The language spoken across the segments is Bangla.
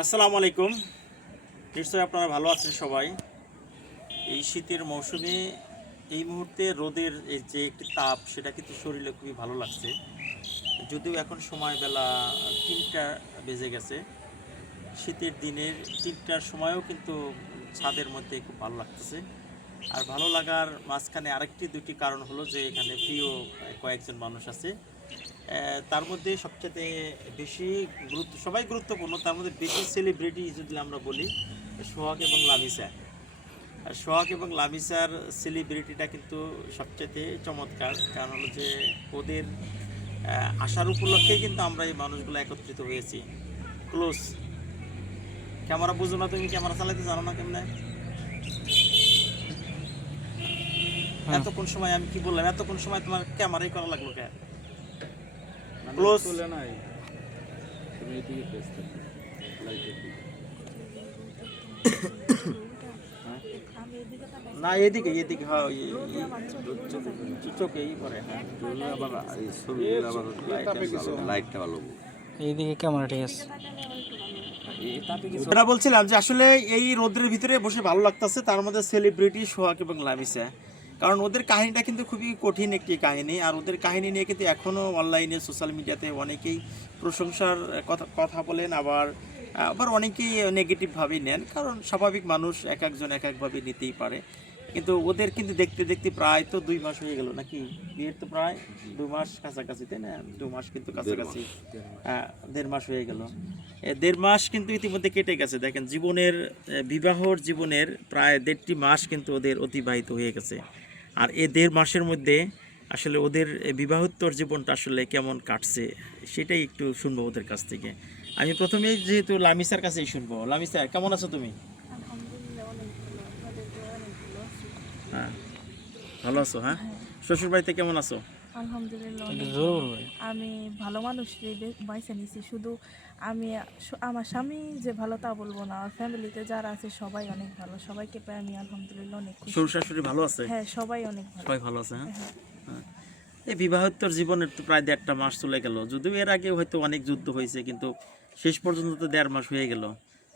আসসালামু আলাইকুম। নিশ্চয়ই আপনারা ভালো আছেন সবাই। এই শীতের মৌসুমে এই মুহূর্তে রোদের যে একটি তাপ, সেটা কিন্তু শরীরে খুবই ভালো লাগছে। যদিও এখন সময় বেলা তিনটা বেজে গেছে। শীতের দিনের তিনটার সময়ও কিন্তু ছাদের মধ্যে খুব ভালো লাগতেছে। আর ভালো লাগার মাঝখানে আরেকটি দুটি কারণ হলো যে এখানে প্রিয় কয়েকজন মানুষ আছে। তার মধ্যে সবচেয়ে বেশি গুরুত্ব সবাই গুরুত্বপূর্ণ তার মধ্যে বেশি সেলিব্রিটি যদি আমরা বলি সোহাগ এবং লামিসা। আর সোহাগ এবং লামিসার সেলিব্রিটিটা কিন্তু সবচেয়ে চমৎকার কারণ হলো যে ওদের আসার উপলক্ষেই কিন্তু আমরা এই মানুষগুলো একত্রিত হয়েছি। ক্লোজ ক্যামেরা বুঝো না তুমি ক্যামেরা চালাতে জানো না কেমনে? এতক্ষণ সময় আমি কি বললাম? এতক্ষণ সময় তোমার ক্যামেরাই করা লাগল কে ক্লোজ তুলে নাই। তুমি এদিকে লাইটের দিকে। না এদিকে এদিকে হ্যাঁ চোখে আবার লাইটটা ভালো এইদিকে ক্যামেরা ঠিক আছে। বলছিলাম যে আসলে এই রোদ্রের ভিতরে বসে ভালো লাগতেছে তার মধ্যে সেলিব্রিটি সোহাগ এবং লামিসা। কারণ ওদের কাহিনীটা কিন্তু খুবই কঠিন একটি কাহিনী আর ওদের কাহিনী নিয়ে কিন্তু এখনও অনলাইনে সোশ্যাল মিডিয়াতে অনেকেই প্রশংসার কথা কথা বলেন আবার আবার অনেকেই নেগেটিভভাবেই নেন কারণ স্বাভাবিক মানুষ এক একজন এক একভাবে নিতেই পারে। কিন্তু ওদের কিন্তু দেখতে দেখতে প্রায় তো দুই মাস হয়ে গেল নাকি? বিয়ের তো প্রায় দু মাস কাছাকাছি তাই না? দু মাস কিন্তু কাছাকাছি। হ্যাঁ, দেড় মাস হয়ে গেল। দেড় মাস কিন্তু ইতিমধ্যে কেটে গেছে। দেখেন জীবনের বিবাহর জীবনের প্রায় দেড়টি মাস কিন্তু ওদের অতিবাহিত হয়ে গেছে। আর এ দেড় মাসের মধ্যে আসলে ওদের বিবাহোত্তর জীবনটা আসলে কেমন কাটছে সেটাই একটু শুনব ওদের কাছ থেকে। আমি প্রথমেই যেহেতু লামিসার কাছেই শুনব। লামিসার কেমন আছো তুমি? হ্যাঁ ভালো আছো হ্যাঁ? শ্বশুর বাড়িতে কেমন আছো? আলহামদুলিল্লাহ আমি ভালো মানুষ বাইসে নিছি। শুধু আমি আমার স্বামী যে ভালো তা বলব না আমার ফ্যামিলিতে যারা আছে সবাই অনেক ভালো। সবাইকে পেয়ে আমি আলহামদুলিল্লাহ অনেক শ্বশুর শাশুড়ি ভালো আছে? হ্যাঁ সবাই অনেক ভালো। সবাই ভালো আছে হ্যাঁ? হ্যাঁ। হ্যাঁ। এই বিবাহোত্তর জীবনের তো প্রায় দেড়টা মাস চলে গেল। যদিও এর আগে হয়তো অনেক যুদ্ধ হয়েছে কিন্তু শেষ পর্যন্ত তো দেড় মাস হয়ে গেল।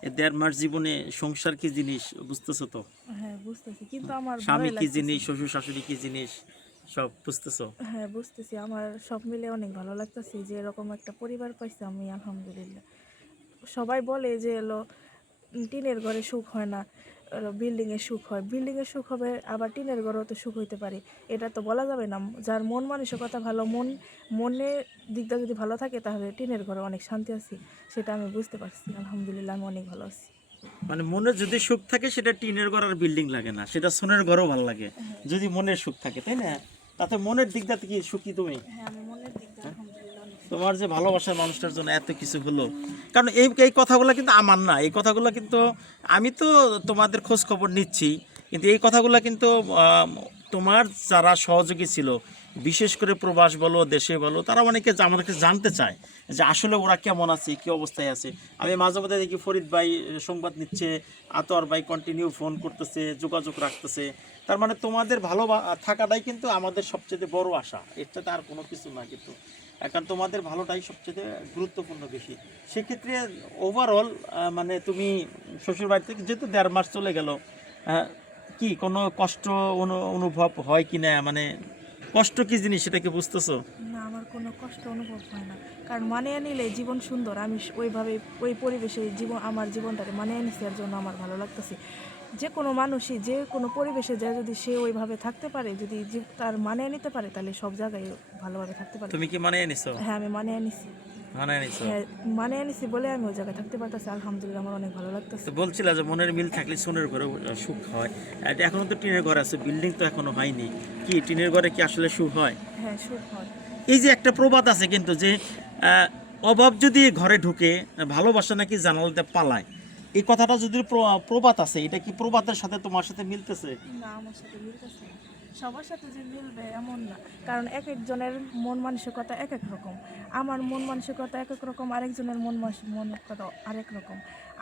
এই দেড় মাস জীবনে সংসার কি জিনিস বুঝতেছো তো? হ্যাঁ বুঝতেছি। কিন্তু আমার স্বামী কি জিনিস শ্বশুর শাশুড়ি কি জিনিস? সব বুঝতেছো? হ্যাঁ বুঝতেছি। আমার সব মিলে অনেক ভালো লাগতেছে যে এরকম একটা পরিবার পাইছি আমি আলহামদুলিল্লাহ। সবাই বলে যে এলো টিনের ঘরে সুখ হয় না বিল্ডিংয়ে সুখ হয়। বিল্ডিংয়ে সুখ হবে আবার টিনের ঘরেও তো সুখ হইতে পারে। এটা তো বলা যাবে না। যার মন মানসিকতা ভালো মন মনের দিকটা যদি ভালো থাকে তাহলে টিনের ঘরে অনেক শান্তি আছে। সেটা আমি বুঝতে পারছি। আলহামদুলিল্লাহ আমি অনেক ভালো আছি। মানে মনে যদি সুখ থাকে সেটা টিনের ঘর আর বিল্ডিং লাগে না। সেটা সোনের ঘরও ভালো লাগে। যদি মনের সুখ থাকে তাই না? তাতে মনের দিকটা কি সুখী তুমি? হ্যাঁ তোমার যে ভালোবাসার মানুষটার জন্য এত কিছু হলো কারণ এই এই কথাগুলো কিন্তু আমার না এই কথাগুলো কিন্তু আমি তো তোমাদের খোঁজ খবর নিচ্ছি কিন্তু এই কথাগুলো কিন্তু তোমার যারা সহযোগী ছিল বিশেষ করে প্রবাস বলো দেশে বলো তারা অনেকে আমাদেরকে জানতে চায় যে আসলে ওরা কেমন আছে কী অবস্থায় আছে। আমি মাঝে মধ্যে দেখি ফরিদ ভাই সংবাদ নিচ্ছে আতর ভাই কন্টিনিউ ফোন করতেছে যোগাযোগ রাখতেছে। তার মানে তোমাদের ভালো থাকাটাই কিন্তু আমাদের সবচেয়ে বড় আশা। এর সাথে আর কোনো কিছু না কিন্তু এখন তোমাদের ভালোটাই সবচেয়ে গুরুত্বপূর্ণ বেশি। সেক্ষেত্রে ওভারঅল মানে তুমি শ্বশুর বাড়ি থেকে যেহেতু দেড় মাস চলে গেল আহ, কি কোনো কষ্ট অনু- অনুভব হয় কি না মানে কষ্ট কি জিনিস সেটাকে বুঝতেছো? না আমার কোনো কষ্ট অনুভব হয় না। কারণ মানিয়ে নিলে জীবন সুন্দর। আমি ওইভাবে ওই পরিবেশে জীবন আমার জীবনটাকে মানিয়ে নিছি এর জন্য আমার ভালো লাগতেছে। যে কোনো মানুষই যে কোনো পরিবেশে যায় যদি সে ওইভাবে থাকতে পারে যদি তার মানিয়ে নিতে পারে তাহলে সব জায়গায় ভালোভাবে থাকতে পারে। তুমি কি মানিয়ে নিছো? হ্যাঁ আমি মানিয়ে নিছি। মানিয়ে নিছো? হ্যাঁ বলে আমি ওই জায়গায় থাকতে পারতেছি আলহামদুলিল্লাহ আমার অনেক ভালো লাগতেছে। বলছিলা যে মনের মিল থাকলে সোনের ঘরে সুখ হয়। আর এখনও তো টিনের ঘর আছে বিল্ডিং তো এখনও হয়নি। কি টিনের ঘরে কি আসলে সুখ হয়? হ্যাঁ সুখ হয়। এই যে একটা প্রবাদ আছে কিন্তু যে অভাব যদি ঘরে ঢুকে ভালোবাসা নাকি জানালাতে পালায়। এই কথাটা যদি প্রবাদ আছে এটা কি প্রবাদের সাথে তোমার সাথে মিলতেছে? না আমার সাথে মিলতেছে। সবার সাথে যে মিলবে এমন না। কারণ এক একজনের মন মানসিকতা এক এক রকম। আমার মন মানসিকতা এক এক রকম আরেকজনের মন মানসিকতা আরেক রকম।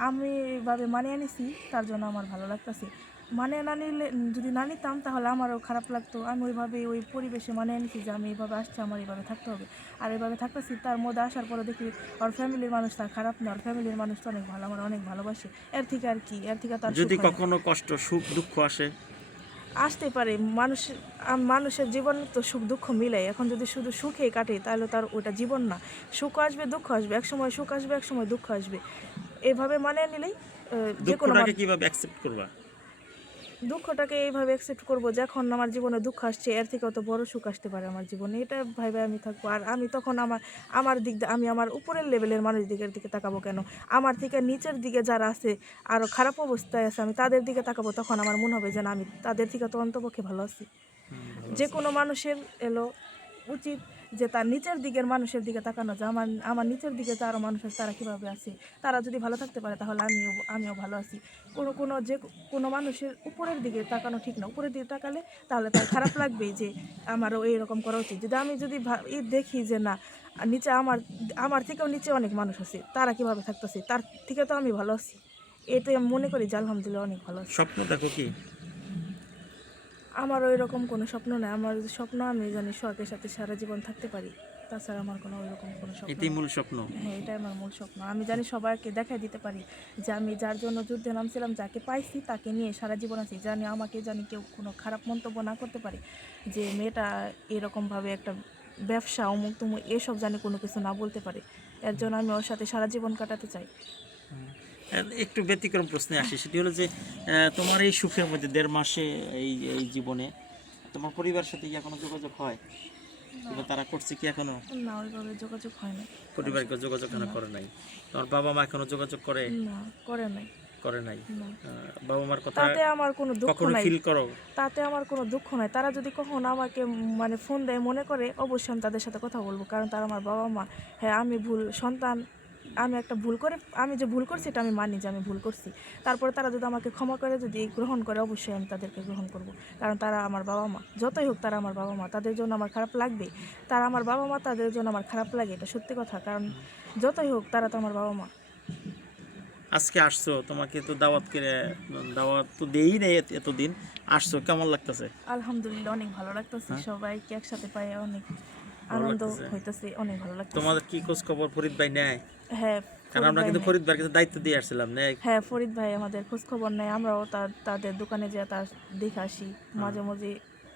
আমি এইভাবে মানিয়ে নিছি তার জন্য আমার ভালো লাগতেছে। মানে না নিলে যদি না নিতাম তাহলে আমারও খারাপ লাগতো। আমি ওইভাবে ওই পরিবেশে মানে নিছি যে আমি এইভাবে আসছি আমার এইভাবে থাকতে হবে। আর এইভাবে থাকতেছি তার মধ্যে আসার পরে দেখি ওর ফ্যামিলির মানুষ তার খারাপ না ওর ফ্যামিলির মানুষ তো অনেক ভালো আমার অনেক ভালোবাসে। এর থেকে আর কি এর থেকে তার যদি কখনো কষ্ট সুখ দুঃখ আসে? আসতে পারে। মানুষ মানুষের জীবন তো সুখ দুঃখ মিলে এখন যদি শুধু সুখে কাটে তাহলে তার ওটা জীবন না। সুখ আসবে দুঃখ আসবে। এক সময় সুখ আসবে এক সময় দুঃখ আসবে। এভাবে মানে নিলেই যে কোনো কীভাবে অ্যাকসেপ্ট করবা? দুঃখটাকে এইভাবে অ্যাকসেপ্ট করব যখন আমার জীবনে দুঃখ আসছে এর থেকে অত বড় সুখ আসতে পারে আমার জীবনে। এটা ভাইবে আমি থাকব। আর আমি তখন আমার আমার দিক দিয়ে আমি আমার উপরের লেভেলের মানুষ দিকের দিকে তাকাবো কেন? আমার থেকে নিচের দিকে যারা আছে আরও খারাপ অবস্থায় আছে আমি তাদের দিকে তাকাবো তখন আমার মনে হবে যে না আমি তাদের থেকে তো অন্তপক্ষে ভালো আছি। যে কোনো মানুষের এলো উচিত যে তার নিচের দিকের মানুষের দিকে তাকানো যে আমার আমার নিচের দিকে যে আরও মানুষ আছে তারা কীভাবে আছে, তারা যদি ভালো থাকতে পারে তাহলে আমিও আমিও ভালো আছি। কোনো কোনো যে কোনো মানুষের উপরের দিকে তাকানো ঠিক না, উপরের দিকে তাকালে তাহলে তার খারাপ লাগবেই যে আমারও এইরকম করা উচিত। যদি আমি যদি দেখি যে না, নিচে আমার আমার থেকেও নিচে অনেক মানুষ আছে, তারা কীভাবে থাকতেছে, তার থেকে তো আমি ভালো আছি। এটাই আমি মনে করি যে আলহামদুলিল্লাহ অনেক ভালো স্বপ্ন দেখো কি? আমার ওই রকম কোনো স্বপ্ন নেই। আমার স্বপ্ন আমি জানি স্বর্গের সাথে সারা জীবন থাকতে পারি। তাছাড়া আমার কোনো ওই রকম কোনো স্বপ্ন এটাই। মূল স্বপ্ন। হ্যাঁ এটাই আমার মূল স্বপ্ন। আমি জানি সবাইকে দেখাই দিতে পারি যে আমি যার জন্য যুদ্ধে নামছিলাম যাকে পাইছি তাকে নিয়ে সারা জীবন আছি। জানি আমাকে জানি কেউ কোনো খারাপ মন্তব্য না করতে পারে যে মেয়েটা এরকমভাবে একটা ব্যবসা অমুক তুমুক এসব জানি কোনো কিছু না বলতে পারে। এর জন্য আমি ওর সাথে সারা জীবন কাটাতে চাই। একটু ব্যতিক্রম প্রশ্নে আসি। সেটি হলো যে তোমার এই সুখের মধ্যে দেড় মাসে এই এই জীবনে তোমার পরিবারের সাথে কি এখনও যোগাযোগ হয়? কিংবা তারা করছে কি এখনও? না ওইভাবে যোগাযোগ হয় না। পরিবারকে যোগাযোগ এখনও করে নাই? তোমার বাবা মা এখনও যোগাযোগ করে? না করে নাই। করে নাই? বাবা মার কথা তাতে আমার কোনো দুঃখ নাই। ফিল করো? তাতে আমার কোনো দুঃখ নাই। তারা যদি কখনো আমাকে মানে ফোন দেয় মনে করে অবশ্যই আমি তাদের সাথে কথা বলব। কারণ তারা আমার বাবা মা। হ্যাঁ আমি ভুল সন্তান। আমি একটা ভুল করে আমি যে ভুল করছি এটা আমি মানি যে আমি ভুল করছি। তারপরে তারা যদি আমাকে ক্ষমা করে যদি গ্রহণ করে অবশ্যই আমি তাদেরকে গ্রহণ করব। কারণ তারা আমার বাবা মা যতই হোক তারা আমার বাবা মা তাদের জন্য আমার খারাপ লাগবে। তারা আমার বাবা মা তাদের জন্য আমার খারাপ লাগে এটা সত্যি কথা। কারণ যতই হোক তারা তো আমার বাবা মা। আজকে আসছো তোমাকে তো দাওয়াত করে দাওয়াত তো দেই নেই এত- এতদিন। আসছো কেমন লাগতেছে? আলহামদুলিল্লাহ অনেক ভালো লাগতেছে। সবাইকে একসাথে পাই অনেক আনন্দ। হইতেছে অনেক ভালো লাগতেছে। তোমাদের কি খোঁজ খবর ফরিদ ভাই নেয়? হ্যাঁ কারণ আমরা কিন্তু ফরিদ ভাইয়ের কাছে দায়িত্ব দিয়ে আসছিলাম না? হ্যাঁ ফরিদ ভাই আমাদের খোঁজ খবর নেয় আমরাও তার তাদের দোকানে যেয়ে তার দেখে আসি। হ্যাঁ। মাঝে মাঝে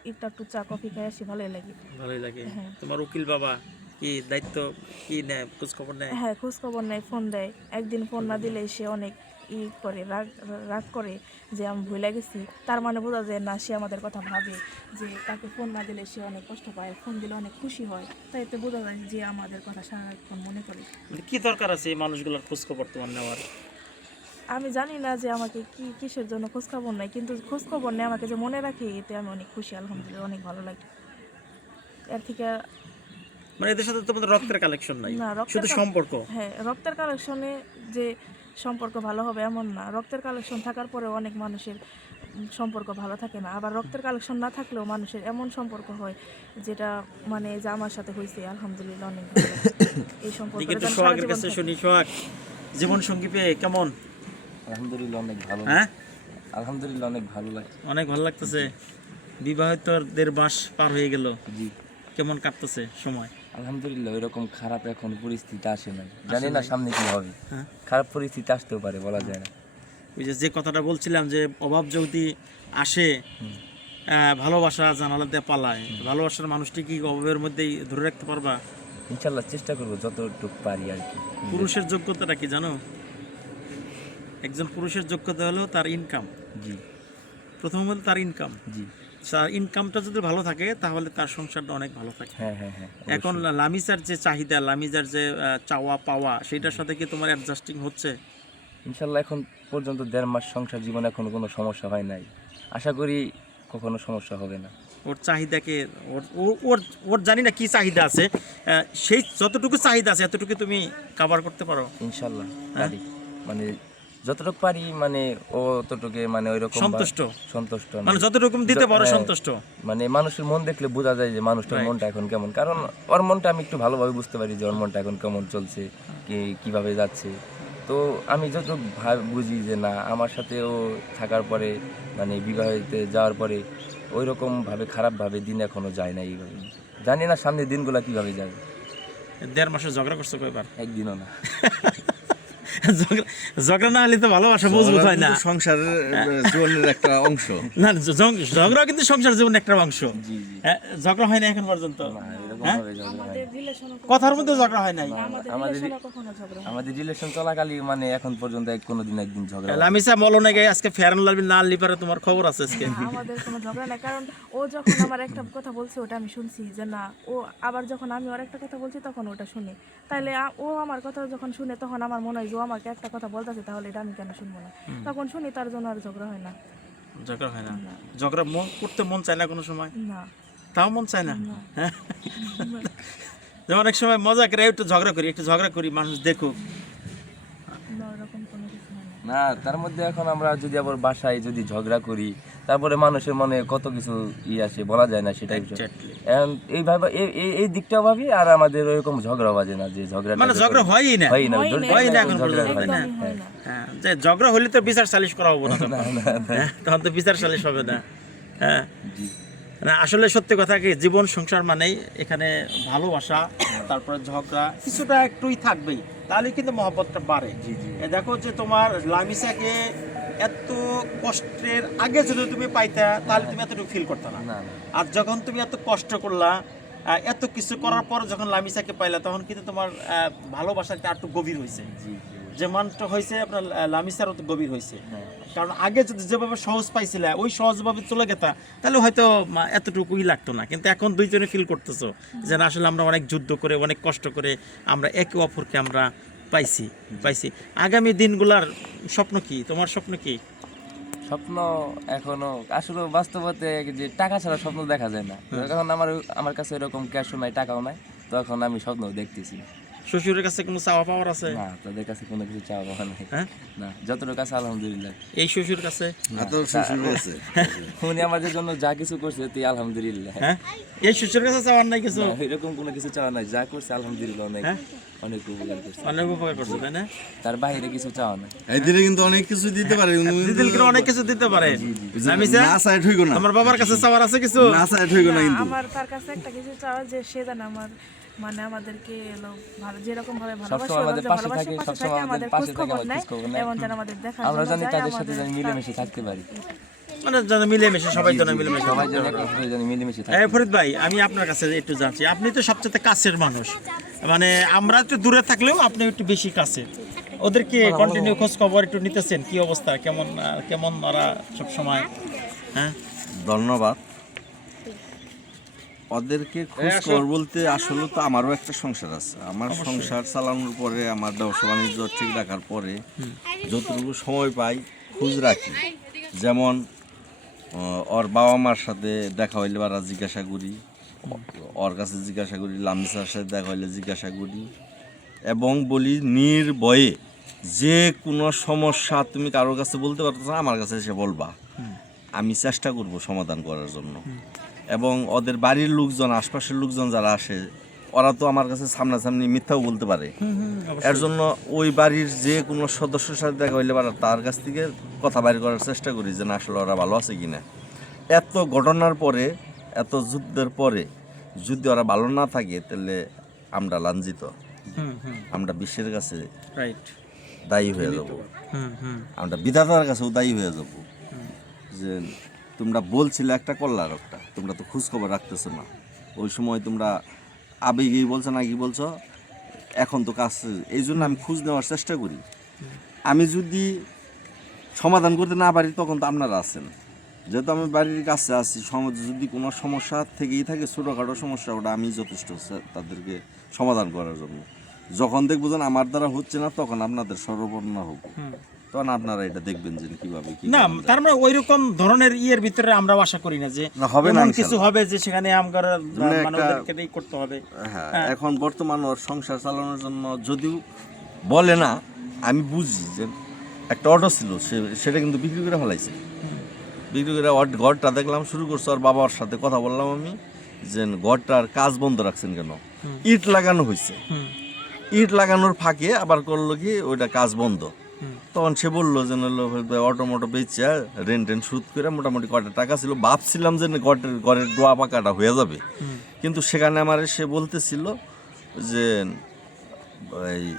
একটু একটু চা কফি খাই আসি ভালোই লাগে। ভালোই লাগে। হ্যাঁ। তোমার উকিল বাবা কি দায়িত্ব কি নেয় খোঁজ খবর নেয়? হ্যাঁ খোঁজ খবর নেয় ফোন দেয়। একদিন ফোন না দিলে সে অনেক ই করে রাগ রাগ করে যে আমি ভুলে গেছি তার মানে বোঝা যায় না সে আমাদের কথা ভাবে যে তাকে ফোন না দিলে সে অনেক কষ্ট পায় ফোন দিলে অনেক খুশি হয়। তাই তো বোঝা যায় যে আমাদের কথা সারাক্ষণ মনে করে মানে কি দরকার আছে এই মানুষগুলোর খোঁজ খবর তোমার নেওয়ার? আমি জানি না যে আমাকে কি কিসের জন্য খোঁজখবর নেয় কিন্তু খোঁজখবর নেয় আমাকে যে মনে রাখে এতে আমি অনেক খুশি আলহামদুলিল্লাহ অনেক ভালো লাগে। এর থেকে মানে এদের সাথে তোমাদের রক্তের কালেকশন নাই শুধু সম্পর্ক। হ্যাঁ রক্তের কালেকশনে যে সম্পর্ক ভালো হবে এমন না। রক্তের কালেকশন থাকার পরেও অনেক মানুষের সম্পর্ক ভালো থাকে না। আবার রক্তের কালেকশন না থাকলেও মানুষের এমন সম্পর্ক হয় যেটা মানে যে আমার সাথে হয়েছে আলহামদুলিল্লাহ অনেক এই সম্পর্ক সোহাগের কাছে শুনি সোহাগ জীবন সঙ্গী পেয়ে কেমন? আলহামদুলিল্লাহ অনেক ভালো হ্যাঁ? আলহামদুলিল্লাহ অনেক ভালো লাগছে। অনেক ভালো লাগতেছে। বিবাহিত আর দেড় মাস পার হয়ে গেল। জি। কেমন কাটতেছে সময়? আলহামদুলিল্লাহ ওইরকম খারাপ এখন পরিস্থিতি আসে নাই। জানি না সামনে কি হবে। হ্যাঁ। খারাপ পরিস্থিতি আসতেও পারে বলা যায় না। ওই যে যে কথাটা বলছিলাম যে অভাব যদি আসে ভালোবাসা জানালা দিয়ে পালায় ভালোবাসার মানুষটি কি অভাবের মধ্যেই ধরে রাখতে পারবা? ইনশাল্লাহ চেষ্টা করব যতটুকু পারি আর কি। পুরুষের যোগ্যতাটা কি জানো? একজন পুরুষের যোগ্যতা হলো তার ইনকাম জি। প্রথম হলো তার ইনকাম জি। তার ইনকামটা যদি ভালো থাকে তাহলে তার সংসারটা অনেক ভালো থাকে। হ্যাঁ হ্যাঁ হ্যাঁ এখন লামিজার যে চাহিদা লামিজার যে চাওয়া পাওয়া সেটার সাথে কি তোমার অ্যাডজাস্টিং হচ্ছে? ইনশাল্লাহ এখন পর্যন্ত দেড় মাস সংসার জীবনে এখনও কোনো সমস্যা হয় নাই। আশা করি কখনো সমস্যা হবে না। ওর চাহিদাকে ওর ও- ওর ওর জানি না কি চাহিদা আছে। সেই যতটুকু চাহিদা আছে এতটুকু তুমি কাভার করতে পারো? ইনশাল্লাহ? মানে যতটুকু পারি মানে ও ততটুকু মানে ওইরকম বা- সন্তুষ্ট। সন্তুষ্ট না। মানে যতটুকু দিতে পারো হ্যাঁ। সন্তুষ্ট। মানে মানুষের মন দেখলে বোঝা যায় যে মানুষটার মনটা এখন কেমন। কারণ ওর মনটা আমি একটু ভালোভাবে বুঝতে পারি যে ওর মনটা এখন কেমন চলছে কি কীভাবে যাচ্ছে। তো আমি যত ভাব- বুঝি যে না আমার সাথেও থাকার পরে মানে বিবাহিতে যাওয়ার পরে ওই রকম ভাবে খারাপভাবে দিন এখনও যায় না এইভাবে। জানি না সামনের দিনগুলো কীভাবে যাবে। দেড় মাসে ঝগড়া করছ কয়বার? একদিনও না। ঝগড়া- না হলে তো ভালোবাসা মজবুত হয় না। সংসার জীবনের একটা অংশ। না ঝগ- ঝগড়া কিন্তু সংসার জীবনের একটা অংশ। হ্যাঁ, ঝগড়া হয় না এখন পর্যন্ত। হ্যাঁ? কথার মধ্যে ঝগড়া হয় নাই। আমাদের আমাদের- রিলেশন চলাকালীন মানে এখন পর্যন্ত এক কোনো দিন একদিন ঝগড়া হয়। লামিসা মলনে গে আজকে ফেয়ার লাভি না আনলি পারে তোমার খবর আছে আজকে। আমাদের কোনো ঝগড়া নাই। কারণ ও যখন আমার একটা কথা বলছে ওটা আমি শুনছি যে না ও আবার যখন আমি ওর একটা কথা বলছি তখন ওটা শুনি। তাইলে আ- ও আমার কথা যখন শুনে তখন আমার মনে হয় যে ও আমাকে একটা কথা বলতেছে তাহলে এটা আমি কেন শুনব না? তখন শুনি তার জন্য আর ঝগড়া হয় না। ঝগড়া হয় না। ঝগড়া মন করতে মন চায় না কোনো সময়। না। তাও মন চায় না। হ্যাঁ? যেমন অনেক সময় মজা করে একটু ঝগড়া করি একটু ঝগড়া করি মানুষ দেখুক। না তার মধ্যে এখন আমরা যদি আবার বাসায় যদি ঝগড়া করি তারপরে মানুষের মনে কত কিছু ই আসে বলা যায় না সেটাই। এই- এই এই দিকটা ভাবি আর আমাদের ওইরকম ঝগড়া বাজে না যে ঝগড়া মানে ঝগড়া হয়ই না। হয় না হয় না, হয় না এখন ঝগড়া হয় না। হয়। হ্যাঁ, যে ঝগড়া হলে তো বিচার সালিশ করা হব না তখন। হ্যাঁ, তো বিচার সালিশ হবে না। হ্যাঁ। জি। না আসলে সত্যি কথা কি জীবন সংসার মানেই এখানে ভালোবাসা তারপরে ঝগড়া কিছুটা একটুই থাকবেই। তাহলে কিন্তু মহব্বতটা বাড়ে। দেখো যে তোমার লামিসাকে এত কষ্টের আগে যদি তুমি পাইতা তাহলে তুমি এতটুকু ফিল করতে না। আর যখন তুমি এত কষ্ট করলা এত কিছু করার পর যখন লামিসাকে পাইলা তখন কিন্তু তোমার আহ, ভালোবাসাটা একটু গভীর হয়েছে জি জি। যে মানটা হয়েছে আপনার আহ, লামিসারও তো গভীর হয়েছে। হ্যাঁ। কারণ আগে যদি যেভাবে সহজ পাইছিলে ওই সহজভাবে চলে গেতা তাহলে হয়তো এতটুকুই লাগতো না। কিন্তু এখন দুইজনে ফিল করতেছো যে না আসলে আমরা অনেক যুদ্ধ করে অনেক কষ্ট করে আমরা একে অপরকে আমরা পাইছি পাইছি। আগামী দিনগুলার স্বপ্ন কি? তোমার স্বপ্ন কি? স্বপ্ন এখনও আসলে বাস্তবতে যে টাকা ছাড়া স্বপ্ন দেখা যায় না। এখন আমার আমার কাছে এরকম ক্যাশও নাই টাকাও নাই তো এখন আমি স্বপ্ন দেখতেছি। শ্বশুরের কাছে কোনো চাওয়া পাওয়ার আছে? না তাদের কাছে কোনো কিছু চাওয়া পাওয়া নাই। হ্যাঁ? না যতটুকু কাছে আলহামদুলিল্লাহ। এই শ্বশুর কাছে? উনি আমাদের জন্য যা কিছু করছে তুই আলহামদুলিল্লাহ। হ্যাঁ? এই শ্বশুর কাছে চাওয়ার নাই কিছু? এরকম কোনো কিছু চাওয়া নাই। যা করছে আলহামদুলিল্লাহ অনেক। হ্যাঁ? অনেক উপকার করছে। অনেক উপকার করছ তাই না? তার বাইরে কিছু চাওয়া নাই এই দিনে কিন্তু অনেক কিছু দিতে পারে উনি কিন্তু অনেক কিছু দিতে পারে। ওই না চায় ঠইকো না। তোমার বাবার কাছে চাওয়ার আছে কিছু? না চায় ঠইকো না না, কিন্তু। আমার তার কাছে একটা কিছু চাওয়া যে সে যেন আমার মানে আমাদেরকে এলো ভালো যেরকম ভাবে ভালোবাসে আমাদের পাশে থাকে, সবসময় আমাদের আমাদের পাশে থাকে, আমাদের খোঁজ খবর নেয়। এবং যেন আমাদের দেখার আমরা জানি তাদের সাথে যেন মিলেমিশে থাকতে পারি। মানে যেন মিলেমিশে সবাই যেন মিলেমিশে। সবাই যেন মিলেমিশে ফরিদ ভাই আমি আপনার কাছে একটু জানছি আপনি তো সবচেয়ে কাছের মানুষ। মানে আমরা একটু দূরে থাকলেও আপনি একটু বেশি কাছে ওদেরকে কন্টিনিউ খোঁজ খবর একটু নিতেছেন কি অবস্থা কেমন কেমন ওরা সব সময় হ্যাঁ? ধন্যবাদ। ওদেরকে খোঁজ খবর বলতে আসলে তো আমারও একটা সংসার আছে। আমার সংসার চালানোর পরে আমার ব্যবসা বাণিজ্য ঠিক রাখার পরে যতটুকু সময় পাই খোঁজ রাখি। যেমন ওর বাবা মার সাথে দেখা হইলে বা জিজ্ঞাসা করি। ওর কাছে জিজ্ঞাসা করি লামিসার সাথে দেখা হইলে জিজ্ঞাসা করি। এবং বলি নির্ভয়ে যে কোনো সমস্যা তুমি কারোর কাছে বলতে পারতো না আমার কাছে এসে বলবা। আমি চেষ্টা করব সমাধান করার জন্য। এবং ওদের বাড়ির লোকজন আশপাশের লোকজন যারা আসে ওরা তো আমার কাছে সামনাসামনি মিথ্যাও বলতে পারে। এর জন্য ওই বাড়ির যে কোনো সদস্যের সাথে দেখা হইলে পারে তার কাছ থেকে কথা বাইর করার চেষ্টা করি যে না আসলে ওরা ভালো আছে কি না এত ঘটনার পরে এত যুদ্ধের পরে যদি ওরা ভালো না থাকে তাহলে আমরা লাঞ্ছিত। হুম আমরা বিশ্বের কাছে দায়ী হয়ে যাব। আমরা বিধাতার কাছেও দায়ী হয়ে যাব। যে তোমরা বলছিলে একটা করলার একটা তোমরা তো খোঁজ খবর রাখতেছো না। ওই সময় তোমরা আবেগেই বলছো না কি বলছো, এখন তো কাজ এই জন্য আমি খোঁজ নেওয়ার চেষ্টা করি। আমি যদি সমাধান করতে না পারি, তখন তো আপনারা আছেন। যেহেতু আমি বাড়ির কাছে আছি, সমাজ যদি কোনো সমস্যা থেকেই থাকে, ছোটোখাটো সমস্যা, ওটা আমি যথেষ্ট তাদেরকে সমাধান করার জন্য। যখন দেখব যেন আমার দ্বারা হচ্ছে না, তখন আপনাদের সর্বপন্ন হোক তখন আপনারা এটা দেখবেন যে কীভাবে কি না তার মানে ওই রকম ধরনের ইয়ের ভিতরে আমরা আশা করি না যে হবে না কিছু হবে যে সেখানে আমার মানে মানে করতে হবে। হ্যাঁ এখন বর্তমান ওর সংসার চালানোর জন্য যদিও বলে না আমি বুঝি যে একটা অটো ছিল সে সেটা কিন্তু বিক্রি করে ফেলাইছে। বিক্রি করে ঘরটা দেখলাম শুরু করছে ওর বাবার সাথে কথা বললাম আমি যে ঘরটার কাজ বন্ধ রাখছেন কেন? ইট লাগানো হয়েছে ইট লাগানোর ফাঁকে আবার করল কি ওইটা কাজ বন্ধ। তখন সে বলল যে অটো মোটো বেচে রেন্ট টেন্ট সুদ করে মোটামুটি কটা টাকা ছিল। ভাবছিলাম যে ঘরের ঘরের ডোয়া পাকাটা হয়ে যাবে। কিন্তু সেখানে আমার সে বলতেছিল যে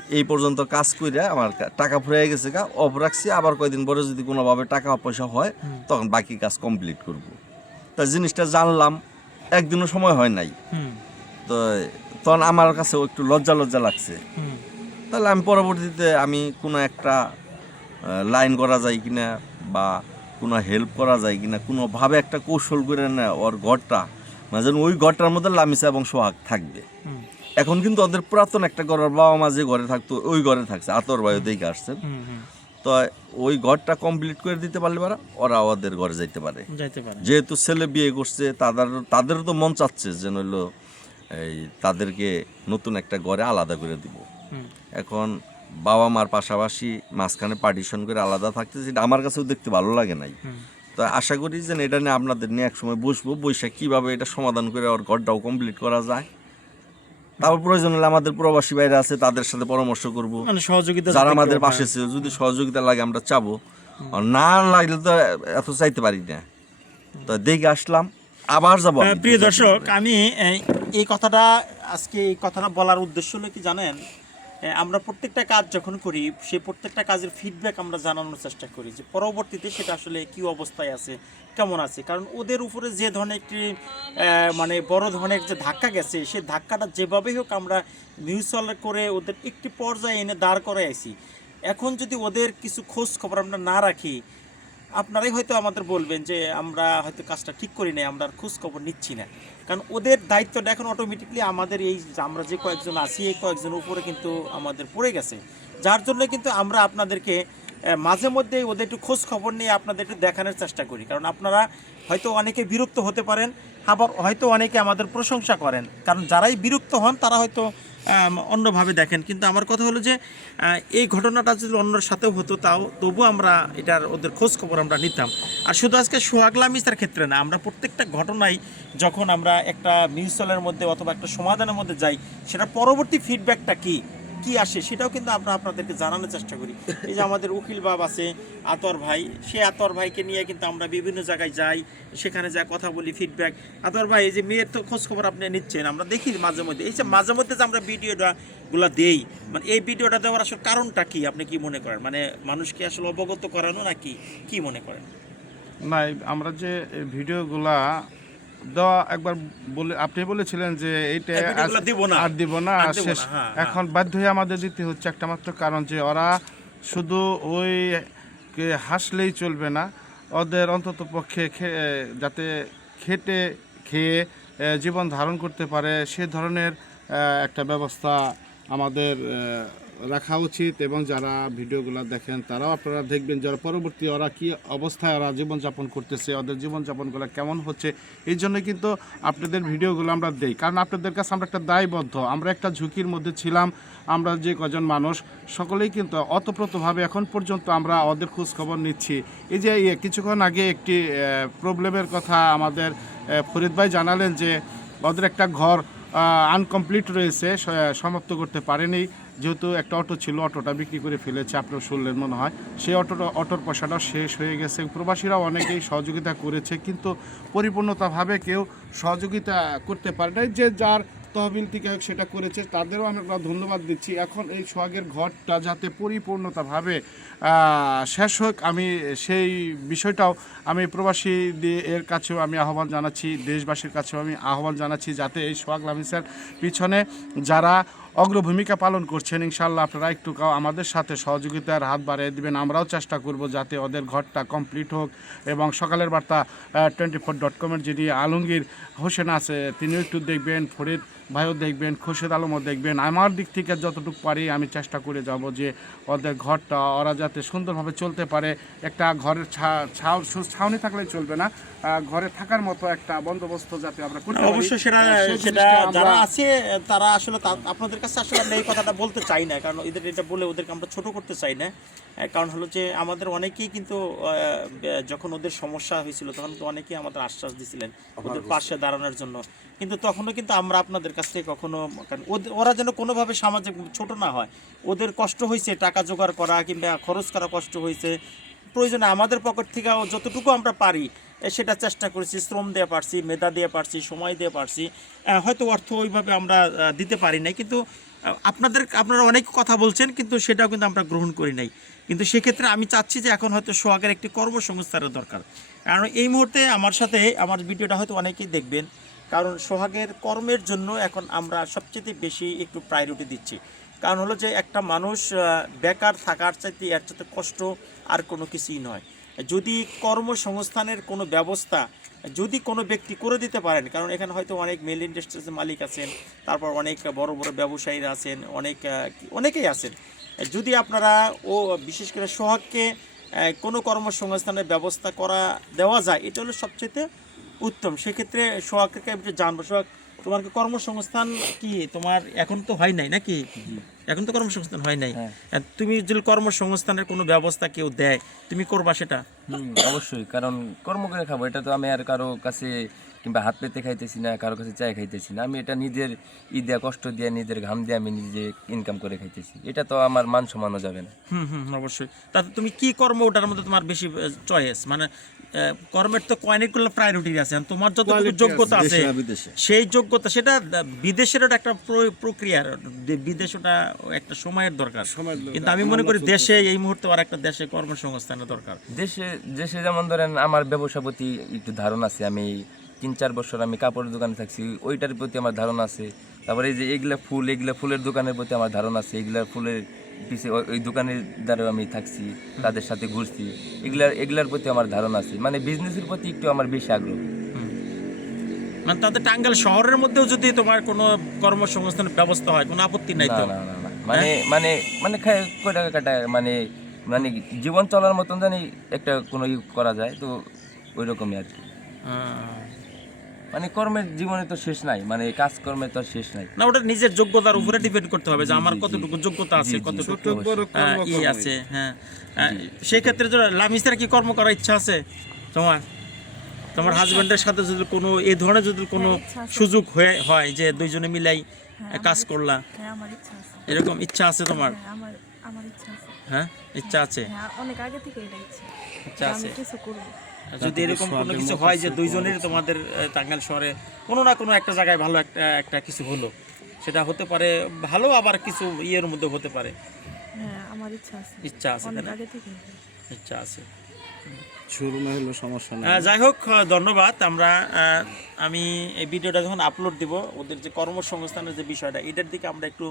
এই- পর্যন্ত কাজ করে আমার টাকা ফুরিয়ে গেছে গা অফ রাখছি। আবার কয়দিন পরে যদি কোনোভাবে টাকা পয়সা হয় তখন বাকি কাজ কমপ্লিট করব। তা জিনিসটা জানলাম একদিনও সময় হয় নাই। তো তখন আমার কাছেও একটু লজ্জা লজ্জা লাগছে। তাহলে আমি পরবর্তীতে আমি কোনো একটা লাইন করা যায় কিনা বা কোনো হেল্প করা যায় কিনা কোনোভাবে একটা কৌশল করে না ওর ঘরটা মানে যেন ওই ঘরটার মধ্যে লামিসা এবং সোহাগ থাকবে। এখন কিন্তু ওদের পুরাতন একটা ঘর ওর বাবা মা যে ঘরে থাকতো ওই ঘরে থাকছে আতর বায়ু দেখে আসছেন। তো ওই ঘরটা কমপ্লিট করে দিতে পারলে পারা ওরা ওদের ঘরে যাইতে পারে। যেহেতু ছেলে বিয়ে করছে তাদের তাদেরও তো মন চাচ্ছে যে নইলো এই তাদেরকে নতুন একটা ঘরে আলাদা করে দিব। এখন বাবা মার পাশাপাশি মাঝখানে পার্টিশন করে আলাদা থাকতে যেটা আমার কাছেও দেখতে ভালো লাগে নাই। তো আশা করি যে এটা নিয়ে আপনাদের নিয়ে একসময় বসবো বৈশা কীভাবে এটা সমাধান করে ওর ঘরটাও কমপ্লিট করা যায়। তারপর প্রয়োজন হলে আমাদের প্রবাসী বাইরে আছে তাদের সাথে পরামর্শ করব। মানে সহযোগিতা যারা আমাদের পাশে ছিল যদি সহযোগিতা লাগে আমরা চাবো। আর না লাগলে তো এত চাইতে পারি না। তো দেখে আসলাম আবার যাব হ্যাঁ, প্রিয় দর্শক আমি এই, কথাটা আজকে এই কথাটা বলার উদ্দেশ্য হলো কি জানেন? আমরা প্রত্যেকটা কাজ যখন করি সেই প্রত্যেকটা কাজের ফিডব্যাক আমরা জানানোর চেষ্টা করি যে পরবর্তীতে সেটা আসলে কি অবস্থায় আছে, কেমন আছে। কারণ ওদের উপরে যে ধরনের একটি মানে বড় ধরনের যে ধাক্কা গেছে সেই ধাক্কাটা যেভাবেই হোক আমরা মিউচুয়াল করে ওদের একটি পর্যায়ে এনে দাঁড় করে আইছি এখন যদি ওদের কিছু খোঁজ খবর আমরা না রাখি আপনারাই হয়তো আমাদের বলবেন যে আমরা হয়তো কাজটা ঠিক করি নাই, আমরা খোঁজ খবর নিচ্ছি না। কারণ ওদের দায়িত্বটা এখন অটোমেটিকলি আমাদের এই আমরা যে কয়েকজন আছি, এই কয়েকজন উপরে কিন্তু আমাদের পড়ে গেছে। যার জন্য কিন্তু আমরা আপনাদেরকে মাঝে মধ্যে ওদের একটু খোঁজ খবর নিয়ে আপনাদের একটু দেখানোর চেষ্টা করি। কারণ আপনারা হয়তো অনেকে বিরক্ত হতে পারেন, আবার হয়তো অনেকে আমাদের প্রশংসা করেন। কারণ যারাই বিরক্ত হন, তারা হয়তো অন্যভাবে দেখেন। কিন্তু আমার কথা হলো যে এই ঘটনাটা যদি অন্যর সাথেও হতো, তাও তবু আমরা এটার ওদের খোঁজ খবর আমরা নিতাম। আর শুধু আজকে সোহাগলা মিস্তার ক্ষেত্রে না, আমরা প্রত্যেকটা ঘটনায় যখন আমরা একটা মিউচুয়ালের মধ্যে অথবা একটা সমাধানের মধ্যে যাই সেটা পরবর্তী ফিডব্যাকটা কি? কি আসে সেটাও কিন্তু আমরা আপনাদেরকে জানানোর চেষ্টা করি। এই যে আমাদের উকিল বাব আছে, আতর ভাই, সে আতর ভাইকে নিয়ে কিন্তু আমরা বিভিন্ন জায়গায় যাই, সেখানে যা কথা বলি ফিডব্যাক আতর ভাই, এই যে মেয়ের তো খোঁজ খবর আপনি নিচ্ছেন, আমরা দেখি মাঝে মধ্যে। এই যে মাঝে মধ্যে যে আমরা ভিডিওটা গুলা দেই মানে এই ভিডিওটা দেওয়ার আসলে কারণটা কি, আপনি কি মনে করেন? মানে মানুষকে আসলে অবগত করানো নাকি, কি মনে করেন? না আমরা যে ভিডিওগুলা দেওয়া একবার বলে আপনি বলেছিলেন যে এইটা। আর দিব না শেষ হ্যাঁ, এখন বাধ্য হয়ে আমাদের দিতে হচ্ছে একটা মাত্র কারণ যে ওরা শুধু ওই হাসলেই চলবে না ওদের অন্তত পক্ষে যাতে খেটে খেয়ে জীবন ধারণ করতে পারে সে ধরনের একটা ব্যবস্থা আমাদের রাখা উচিত এবং যারা ভিডিওগুলো দেখেন, তারাও আপনারা দেখবেন যারা পরবর্তী ওরা কি অবস্থায় ওরা জীবনযাপন করতেছে, ওদের জীবনযাপনগুলো কেমন হচ্ছে। এই জন্য কিন্তু আপনাদের ভিডিওগুলো আমরা দেই। কারণ আপনাদের কাছে আমরা একটা দায়বদ্ধ, আমরা একটা ঝুঁকির মধ্যে ছিলাম, আমরা যে কজন মানুষ, সকলেই কিন্তু অতপ্রতভাবে এখন পর্যন্ত আমরা ওদের খোঁজ খবর নিচ্ছি। এই যে কিছুক্ষণ আগে একটি প্রবলেমের কথা আমাদের ফরিদ ভাই জানালেন যে, ওদের একটা ঘর আনকমপ্লিট রয়েছে সমাপ্ত করতে পারেনি। যেহেতু একটা অটো ছিল, অটোটা বিক্রি করে ফেলেছে, আপনারা শুনলেন মনে হয়। সেই অটোটা, অটোর পয়সাটা শেষ হয়ে গেছে। প্রবাসীরা অনেকেই সহযোগিতা করেছে, কিন্তু পরিপূর্ণতাভাবে কেউ সহযোগিতা করতে পারে নাই। যে যার তহবিল থেকে সেটা করেছে, তাদেরও আমরা ধন্যবাদ দিচ্ছি। এখন এই সোহাগের ঘরটা যাতে পরিপূর্ণতাভাবে শেষ হোক, আমি সেই বিষয়টাও আমি প্রবাসী এর কাছেও আমি আহ্বান জানাচ্ছি, দেশবাসীর কাছেও আমি আহ্বান জানাচ্ছি, যাতে এই সোহাগ লামিসার পিছনে যারা অগ্রভূমিকা পালন করছেন ইনশাল্লাহ আপনারা একটু আমাদের সাথে সহযোগিতার হাত বাড়িয়ে দিবেন। আমরাও চেষ্টা করব যাতে ওদের ঘরটা কমপ্লিট হোক এবং সকালের বার্তা টোয়েন্টি ফোর ডট কমের যিনি আলমগীর হোসেন আছে, তিনিও একটু দেখবেন, ফরিদ ভাইও দেখবেন খোরশেদ আলমও দেখবেন। আমার দিক থেকে যতটুকু পারি আমি চেষ্টা করে যাব যে ওদের ঘরটা ওরা যাতে সুন্দরভাবে চলতে পারে। একটা ঘরের ছাউ- ছাউনি থাকলে চলবে না। ঘরে থাকার মতো একটা বন্দোবস্ত যাতে আমরা করতে পারি। অবশ্যই সেটা সেটা যারা আছে তারা আসলে আপনাদের কাছে আসলে আমরা এই কথাটা বলতে চাই না কারণ এদের এটা বলে ওদেরকে আমরা ছোট করতে চাই না। কারণ হলো যে আমাদের অনেকেই কিন্তু যখন ওদের সমস্যা হয়েছিল তখন তো অনেকেই আমাদের আশ্বাস দিছিলেন ওদের পাশে দাঁড়ানোর জন্য। কিন্তু তখনও কিন্তু আমরা আপনাদের কাছ থেকে কখনো কারণ ওরা যেন কোনোভাবে সামাজিক ছোট না হয়। ওদের কষ্ট হয়েছে টাকা জোগাড় করা কিংবা খরচ করা কষ্ট হয়েছে। প্রয়োজনে আমাদের পকেট থেকে যতটুকু আমরা পারি সেটা চেষ্টা করেছি শ্রম দিয়ে পারছি মেধা দিয়ে পারছি সময় দিয়ে পারছি। হয়তো অর্থ ওইভাবে আমরা দিতে পারি না কিন্তু আপনাদের, আপনারা অনেক কথা বলছেন, কিন্তু সেটাও কিন্তু আমরা গ্রহণ করি নাই। কিন্তু সেক্ষেত্রে আমি চাচ্ছি যে এখন হয়তো সোহাগের একটি কর্মসংস্থানের দরকার। কারণ এই মুহূর্তে আমার সাথে, আমার ভিডিওটা হয়তো অনেকেই দেখবেন, কারণ সোহাগের কর্মের জন্য এখন আমরা সবচেয়ে বেশি একটু প্রায়োরিটি দিচ্ছি। কারণ হলো যে একটা মানুষ বেকার থাকার চাইতে এর চাইতে কষ্ট আর কোনো কিছুই নয়। যদি কর্মসংস্থানের কোনো ব্যবস্থা যদি কোনো ব্যক্তি করে দিতে পারেন কারণ এখানে হয়তো অনেক মেল ইন্ডাস্ট্রিজের মালিক আছেন তারপর অনেক বড় বড় ব্যবসায়ীরা আছেন অনেক অনেকেই আছেন। যদি আপনারা ও বিশেষ করে সোহাগকে কোনো কর্মসংস্থানের ব্যবস্থা করা দেওয়া যায় এটা হলো সবচেয়ে উত্তম। সেক্ষেত্রে সোহাগকে আমি একটু জানব? সোহাগ তোমার কর্মসংস্থান কি? তোমার এখন তো হয় নাই নাকি? এখন তো কর্মসংস্থান হয় নাই। হ্যাঁ। তুমি যদি কর্মসংস্থানের কোনো ব্যবস্থা কেউ দেয় তুমি করবা সেটা? হুম, অবশ্যই। কারণ কর্ম করে খাব এটা তো আমি আর কারও কাছে কিংবা হাত পেতে খাইতেছি না কারও কাছে চায় খাইতেছি না। আমি এটা নিজের ই দেয়া কষ্ট দিয়ে নিজের ঘাম দিয়ে আমি নিজে ইনকাম করে খাইতেছি। এটা তো আমার মান সমানো যাবে না। হুম হুম অবশ্যই। তাতে তুমি কি কর্ম ওটার মধ্যে তোমার বেশি চয়েস মানে কর্মের তো অনেকগুলো প্রায়োরিটি আছে। তোমার যতটুকু যোগ্যতা আছে দেশে আর বিদেশে? সেই যোগ্যতা সেটা বিদেশের একটা প্র- প্রক্রিয়ার বিদেশ ওটা একটা সময়ের দরকার। কিন্তু আমি মনে করি দেশে এই মুহূর্তে আর একটা দেশে কর্মসংস্থানের দরকার। দেশে দেশে যেমন ধরেন আমার ব্যবসা প্রতি একটু ধারণা আছে আমি তিন চার বছর আমি কাপড়ের দোকানে থাকছি ওইটার প্রতি আমার ধারণা আছে। তারপরে এই যে এগুলা ফুল এগুলা ফুলের দোকানের প্রতি আমার ধারণা আছে এগুলা ফুলের পিছে ওই- দোকানের দ্বারা আমি থাকছি তাদের সাথে ঘুরছি। এগুলার এগুলার প্রতি আমার ধারণা আছে। মানে বিজনেসের প্রতি একটু আমার বেশি আগ্রহ। মানে তাদের টাঙ্গাইল শহরের মধ্যেও যদি তোমার কোনো কর্মসংস্থানের ব্যবস্থা হয় কোনো আপত্তি নাই না তো? না না না মানে মানে মানে কয় টাকা কাটা মানে মানে জীবন চলার মতন জানি একটা কোনো ই করা যায় তো ওই রকমই আর কি। মানে কর্মের জীবনে তো শেষ নাই মানে কাজ কাজকর্মে তো শেষ নাই। না ওটা নিজের যোগ্যতার উপরে ডিপেন্ড করতে হবে যে আমার কতটুকু যোগ্যতা আছে কতটুকু বড় ই আছে হ্যাঁ। সেই ক্ষেত্রে তো লামিস্তার কি কর্ম করার ইচ্ছা আছে? তোমার? তোমার হাজবেন্ডের সাথে যদি কোনো এই ধরনের যদি কোনো হ্যাঁ। সুযোগ হয়ে হয় যে দুইজনে মিলাই হ্যাঁ, কাজ করলা। হ্যাঁ এরকম ইচ্ছা আছে তোমার? হ্যাঁ আমার আমার ইচ্ছা আছে। ইচ্ছা আছে? অনেক আগে থেকে ইচ্ছা। ইচ্ছা আছে। কিছু করব। যদি এরকম কোনো কিছু হয় যে দুইজনের তোমাদের টাঙ্গাল টাঙ্গাইল শহরে কোনো না কোনো একটা জায়গায় ভালো একটা একটা কিছু হলো। সেটা হতে পারে ভালো আবার কিছু ইয়ের মধ্যে হতে পারে। হ্যাঁ আমার ইচ্ছা আছে। ইচ্ছা আছে? আগে থেকে ইচ্ছা আছে। যাই হোক ধন্যবাদ। আমরা আমি এই ভিডিওটা যখন আপলোড দিব, ওদের যে কর্মসংস্থানের যে বিষয়টা, এটার দিকে আমরা একটু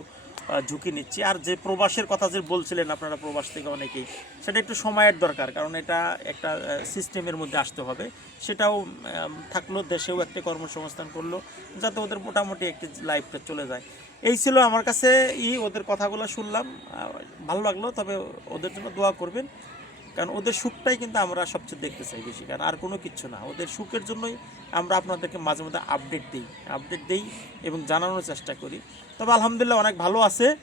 ঝুঁকি নিচ্ছি। আর যে প্রবাসের কথা যে বলছিলেন আপনারা প্রবাস থেকে অনেকেই, সেটা একটু সময়ের দরকার, কারণ এটা একটা সিস্টেমের মধ্যে আসতে হবে। সেটাও থাকল, দেশেও একটা কর্মসংস্থান করল, যাতে ওদের মোটামুটি একটি লাইফটা চলে যায়। এই ছিল আমার কাছে ই, ওদের কথাগুলো শুনলাম। ভালো লাগল, তবে ওদের জন্য দোয়া করবেন। কারণ ওদের সুখটাই কিন্তু আমরা সবচেয়ে দেখতে চাই বেশি। কারণ আর কোনো কিচ্ছু না। ওদের সুখের জন্যই আমরা আপনাদেরকে মাঝে মধ্যে আপডেট দিই। আপডেট দিই এবং জানানোর চেষ্টা করি। তবে আলহামদুলিল্লাহ অনেক ভালো আছে।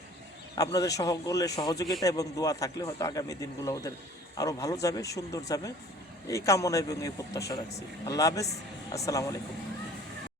আপনাদের সকলের সহযোগিতা এবং দোয়া থাকলে হয়তো আগামী দিনগুলো ওদের আরও ভালো যাবে, সুন্দর যাবে। এই কামনা এবং এই প্রত্যাশা রাখছি। আল্লাহ হাফেজ। আসসালামু আলাইকুম।